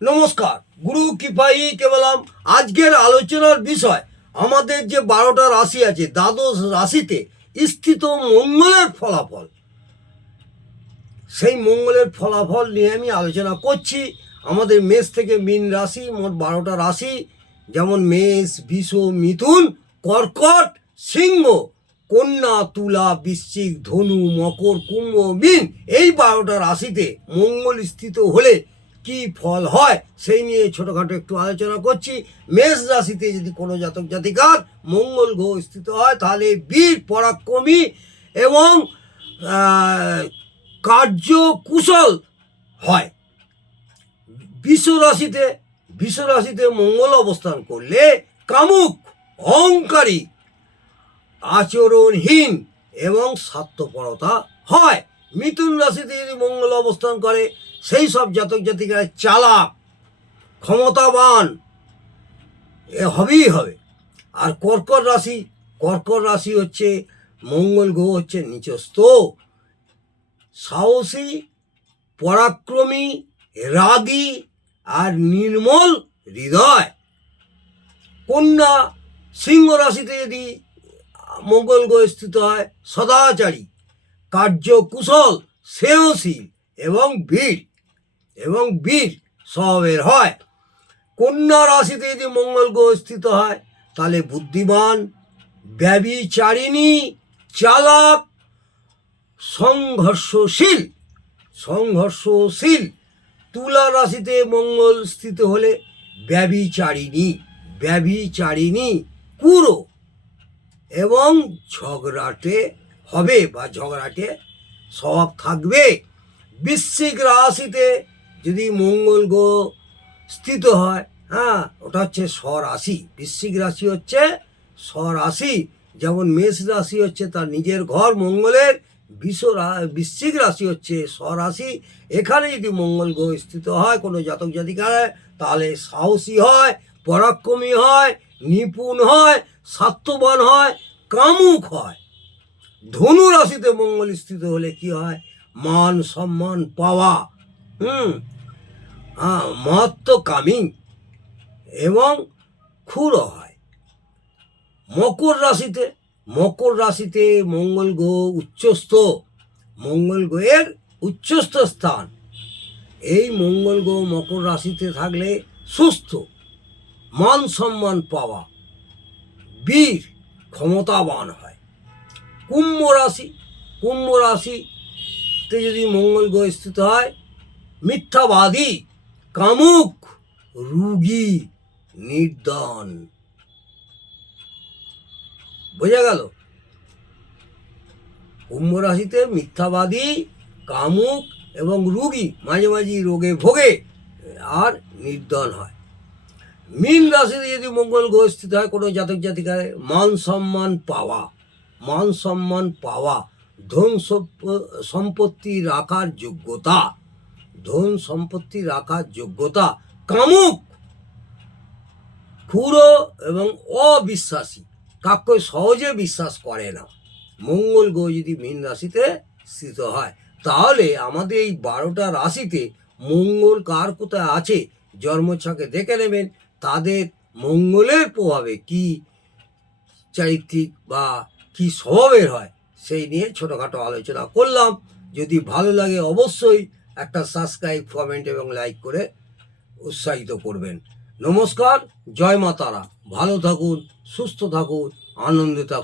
নমস্কার, গুরু কৃপাই কেবলম। আজকের আলোচনার বিষয় আমাদের যে 12টা রাশি আছে, দ্বাদশ রাশিতে স্থিত মঙ্গলের ফলাফল। সেই মঙ্গলের ফলাফল নিয়ে আমি আলোচনা করছি। আমাদের মেষ থেকে মীন রাশি, মোট 12টা রাশি, যেমন মেষ, বৃষ, মিথুন, কর্কট, সিংহ, কন্যা, তুলা, বৃশ্চিক, ধনু, মকর, কুম্ভ, মীন। এই 12টা রাশিতে মঙ্গল স্থিত হলে কি ফল হয় সেই নিয়ে ছোটোখাটো একটু আলোচনা করছি। মেষ রাশিতে যদি কোনো জাতক জাতিকার মঙ্গল গ্রহ স্থিত হয় তাহলে বীর, পরাক্রমী এবং কার্যকুশল হয়। বৃষ রাশিতে মঙ্গল অবস্থান করলে কামুক, অহংকারী, আচরণহীন এবং স্বার্থপরতা হয়। মিথুন রাশিতে যদি মঙ্গল অবস্থান করে সেই সব জাতক জাতিকারা চালাক, ক্ষমতাবান হবেই হবে। আর কর্কট রাশি হচ্ছে মঙ্গল গ্রহ হচ্ছে নিচস্থ, সাহসী, পরাক্রমী, রাগী আর নির্মল হৃদয়। কন্যা সিংহ রাশিতে যদি মঙ্গল গ্রহ স্থিত হয় সদাচারী, কার্যকুশল, স্নেহশীল এবং বীর স্বভাবের হয়। কন্যা রাশিতে যদি মঙ্গল গ্রহ স্থিত হয় তাহলে বুদ্ধিমান, ব্যভিচারিণী, চালাক, সংঘর্ষশীল। তুলা রাশিতে মঙ্গল স্থিত হলে ব্যভিচারিণী, কুরো এবং ঝগড়াটে হবে বা ঝগড়াটে স্বভাব থাকবে। বৃশ্চিক রাশিতে যদি মঙ্গল গ্রহ স্থিত হয়, ওটা হচ্ছে স্বরাশি। বৃশ্চিক রাশি হচ্ছে স্বরাশি, যেমন মেষ রাশি হচ্ছে তার নিজের ঘর মঙ্গলের, বৃশ্চিক রাশি হচ্ছে স্বরাশি। এখানে যদি মঙ্গল গ্রহ স্থিত হয় কোনো জাতক জাতিকার তাহলে সাহসী হয়, পরাক্রমী হয়, নিপুণ হয়, স্বার্থবান হয়, কামুক হয়। ধনু রাশিতে মঙ্গল স্থিত হলে কি হয়? মান সম্মান পাওয়া, মহত্বকামী এবং ক্ষুর হয়। মকর রাশিতে মঙ্গল গ্রহের উচ্চস্থ স্থান। এই মঙ্গল গ্রহ মকর রাশিতে থাকলে সুস্থ, মান সম্মান পাওয়া, বীর, ক্ষমতাবান হয়। কুম্ভ রাশিতে যদি মঙ্গল গ্রহ স্থিত হয় মিথ্যাবাদী, কামুক, রোগী, নির্দন। বোঝা গেল? কুম্ভ রাশিতে মিথ্যাবাদী, কামুক এবং রোগী, মাঝে মাঝে রোগে ভোগে আর নির্দন হয়। মীন রাশিতে যদি মঙ্গল গ্রহ স্থিত হয় কোনো জাতক জাতিকায় মান সম্মান পাওয়া, ধন সম্পত্তি রাখার যোগ্যতা, কামুক, ক্ষুরো এবং অবিশ্বাসী, কাউকে সহজে বিশ্বাস করে না। মঙ্গল গ্রহ যদি মীন রাশিতে স্থিত হয় তাহলে আমাদের এই 12টা রাশিতে মঙ্গল কার কোথায় আছে জন্মছকে দেখে নেবেন। তাদের মঙ্গলের প্রভাবে কি চারিত্রিক বা কি স্বভাবের হয় সেই নিয়ে ছোটোখাটো আলোচনা করলাম। যদি ভালো লাগে অবশ্যই একটা সাবস্ক্রাইব, কমেন্ট এবং লাইক করে উৎসাহিত করবেন। নমস্কার, জয় মা তারা। ভালো থাকুন, সুস্থ থাকুন, আনন্দে থাকুন।